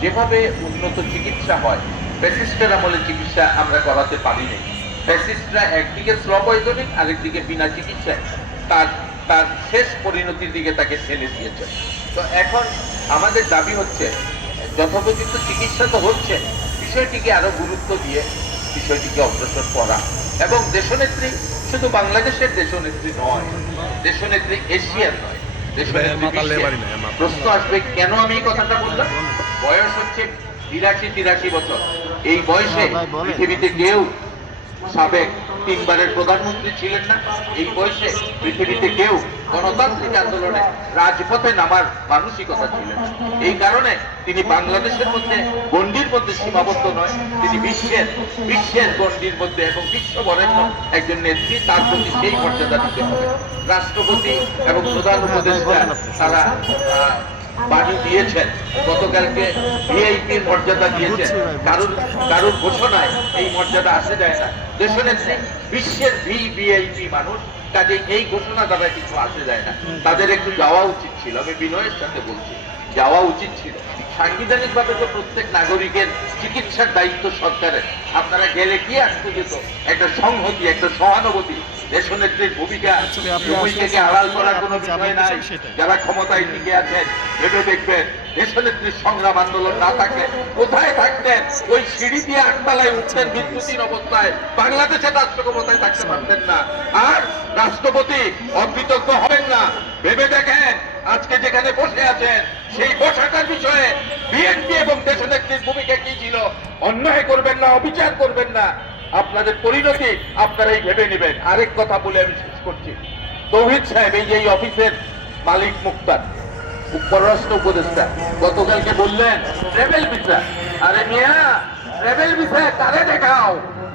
যেভাবে উন্নত চিকিৎসা হয়, ফ্যাসিস্টের আমলে চিকিৎসা আমরা করাতে পারিনি ফ্যাসিস্টরা একদিকে পয়জনিং আরেকদিকে বিনা চিকিৎসায়। তার তার শেষ পরিণতির দিকে তাকে ঠেলে দিয়েছে। তো এখন আমাদের দাবি হচ্ছে যথোপযুক্ত চিকিৎসা তো হচ্ছে, বিষয়টিকে আরও গুরুত্ব দিয়ে বিষয়টিকে অগ্রসর করা। এবং দেশনেত্রী, শুধু বাংলাদেশের দেশনেত্রী নয়, দেশনেত্রী এশিয়ার নয়। প্রশ্ন আসবে কেন আমি এই কথাটা বললাম? বয়স হচ্ছে বিরাশি তিরাশি বছর। এই বয়সে পৃথিবীতে কেউ সাবেক তিনবারের প্রধানমন্ত্রী ছিলেন না, এই বয়সে পৃথিবীতে কেউ গণতান্ত্রিক আন্দোলনে রাজপথে নামার মানসিকতা ছিলেন। এই কারণে তিনি বাংলাদেশের মধ্যে গণ্ডির মধ্যে সীমাবদ্ধ নয়, তিনি বিশ্বের বিশ্বের গণ্ডির মধ্যে এবং বিশ্ব বরেণ্য একজন নেত্রী, তার প্রতি সেই মর্যাদা দিতে হবে রাষ্ট্রপতি এবং প্রধান উপদেষ্টা তারা বাণী দিয়েছেন। গতকালকে ভিআইপির মর্যাদা দিয়েছেন। কারুর কারুর ঘোষণায় এই মর্যাদা আসে যায় না। দেশনেত্রী, বিশ্বের ভি ভিআইপি মানুষ কাজে এই ঘোষণা দ্বারা কিছু আসে যায় না। তাদের একটু যাওয়া উচিত ছিল। আমি বিনয়ের সাথে বলছি, যাওয়া উচিত ছিল। সাংবিধানিক ভাবে তো প্রত্যেক নাগরিকের চিকিৎসার দায়িত্ব সরকারের। আপনারা গেলে কি আসতে যেত? একটা সংহতি, একটা সহানুভূতি। দেশনেত্রীর ভূমিকা ভূমিকাকে আড়াল করার কোনো বিষয় নাই। যারা ক্ষমতায় টিকে আছেন ভেবে দেখবেন দেশনেত্রীর সংগ্রাম আন্দোলন না থাকলে কোথায় থাকতেন? ওই সিঁড়ি দিয়ে আটতলায় উঠতেন বিদ্যুৎহীন অবস্থায়। বাংলাদেশের রাষ্ট্র ক্ষমতায় থাকতে পারতেন না। আর রাষ্ট্রপতি অকৃতজ্ঞ হবেন না। ভেবে দেখেন আজকে যেখানে বসে আছেন সেই বসাটার বিষয়ে বিএনপি এবং দেশনেত্রীর ভূমিকা কি ছিল? অন্যায় করবেন না অবিচার করবেন না। আপনাদের পরিণতি আপনারাই ভেবে নেবেন। আরেক কথা বলে আমি শেষ করছি। তৌহিদ সাহেব, এই এই অফিসের মালিক মুক্তার, পররাষ্ট্র উপদেষ্টা, গতকালকে বললেন ট্রেভেল ভিসা আরে মিয়া ট্রেভেল ভিসা কারে দেখাও?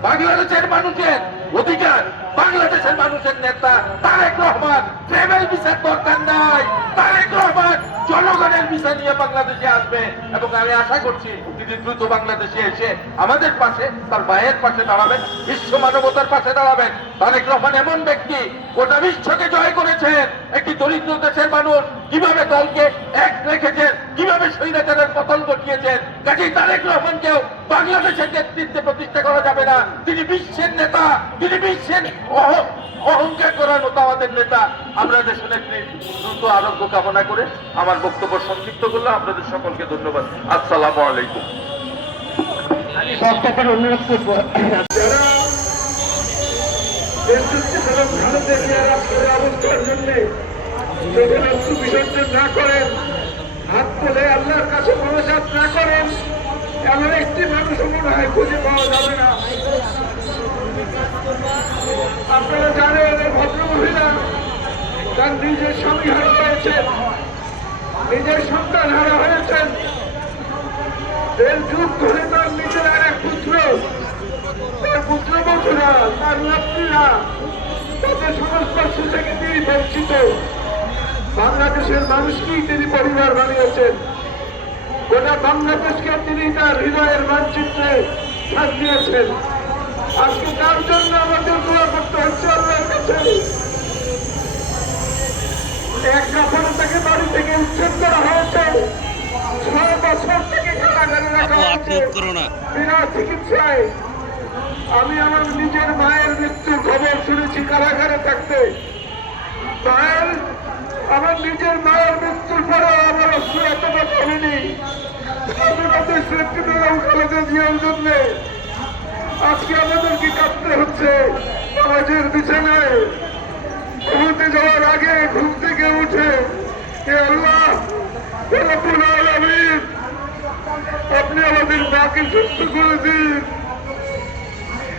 বাংলাদেশের মানুষের অধিকার, বাংলাদেশের মানুষের নেতা তারেক রহমান ট্রেভেল ভিসার দরকার নাই। তারেক রহমান জনগণের ভিসা নিয়ে বাংলাদেশে আসবে এবং আমি আশা করছি তিনি দ্রুত বাংলাদেশে এসে আমাদের পাশে, তার মায়ের পাশে দাঁড়াবেন, বিশ্ব মানবতার পাশে দাঁড়াবেন। তারেক রহমান এমন ব্যক্তি গোটা বিশ্বকে জয় করেছেন। একটি দরিদ্র দেশের মানুষ কীভাবে দলকে এক রেখেছেন কীভাবে স্বৈরাচারের পতন ঘটিয়েছেন কাজেই তারেক রহমানকেও বাংলাদেশের নেতৃত্বে প্রতিষ্ঠা করা যাবে না। তিনি বিশ্বের নেতা তিনি বিশ্বের অহংকার করার মতো আমাদের নেতা। আমরা দেশের নেত্রী দ্রুত আরোগ্য কামনা করে আমার বক্তব্য সংক্ষিপ্ত করলাম। আপনাদের সকলকে ধন্যবাদ। আসসালামু আলাইকুম। সরকারের অনুরোধ করব। যদি না করেন, হাত তুলে আল্লাহর কাছে মনোজাত না করেন, এমন একটি মানুষ মনে খুঁজে পাওয়া যাবে না। আপনারা জানেন, এই ভদ্র মহিলা তার নিজের স্বামী হারা হয়েছেন, নিজের সন্তান হারা হয়েছেন। দেড় যুগ ধরে তার নিজের আর এক পুত্র তার পুত্রবধূরা তার নাতনিরা তাদের সংস্পর্শ থেকে তিনি বঞ্চিত। বাংলাদেশের মানুষকেই তিনি পরিবার বানিয়েছেন। গোটা বাংলাদেশকে তিনি তার হৃদয়ের মানচিত্রে স্থান দিয়েছেন আজকে তার জন্য আমাদের দোয়া করতে হচ্ছে আল্লাহর কাছে। এক কাপড় তাকে বাড়ি থেকে উচ্ছেদ করা হয়েছে। ছয় বছর থেকে কারাগারে রাখা হয়েছে। বিনা চিকিৎসায় আমি আমার নিজের মায়ের মৃত্যুর খবর শুনেছি কারাগারে থাকতে। মায়ের আমার নিজের মায়ের মৃত্যুর পরে আমার অশ্রু এতটা আলামিন, আপনি আমাদের মাকে সুস্থ করে দিন।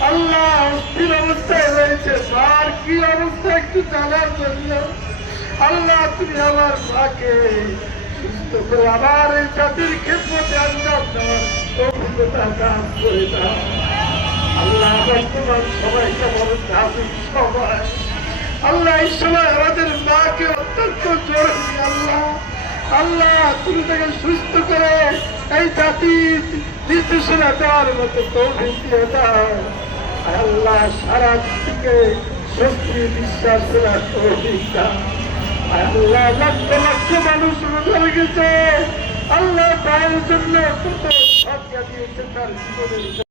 আল্লাহ অস্থির অবস্থায় রয়েছে। আর কি অবস্থা একটু জানার জন্য। আল্লাহ, তুমি আমার মাকে করে আবার এই জাতির ক্ষেত্রে করে আল্লাহ বড় নাজুক সময় আল্লাহ, এই সময় আমাদের মাকে অত্যন্ত জরুরি আল্লাহ। আল্লাহ, তুমি তাকে সুস্থ করে এই জাতির নির্দেশনা দেওয়ার মতো তৌফিক দিয়ে দাও। আল্লাহ সারা থেকে শক্তি বিশ্বাস করার দাও আল্লাহ লক্ষ লক্ষ মানুষ রোজা গেছে আল্লাহ তার জন্য কত দিয়েছে তার জীবনের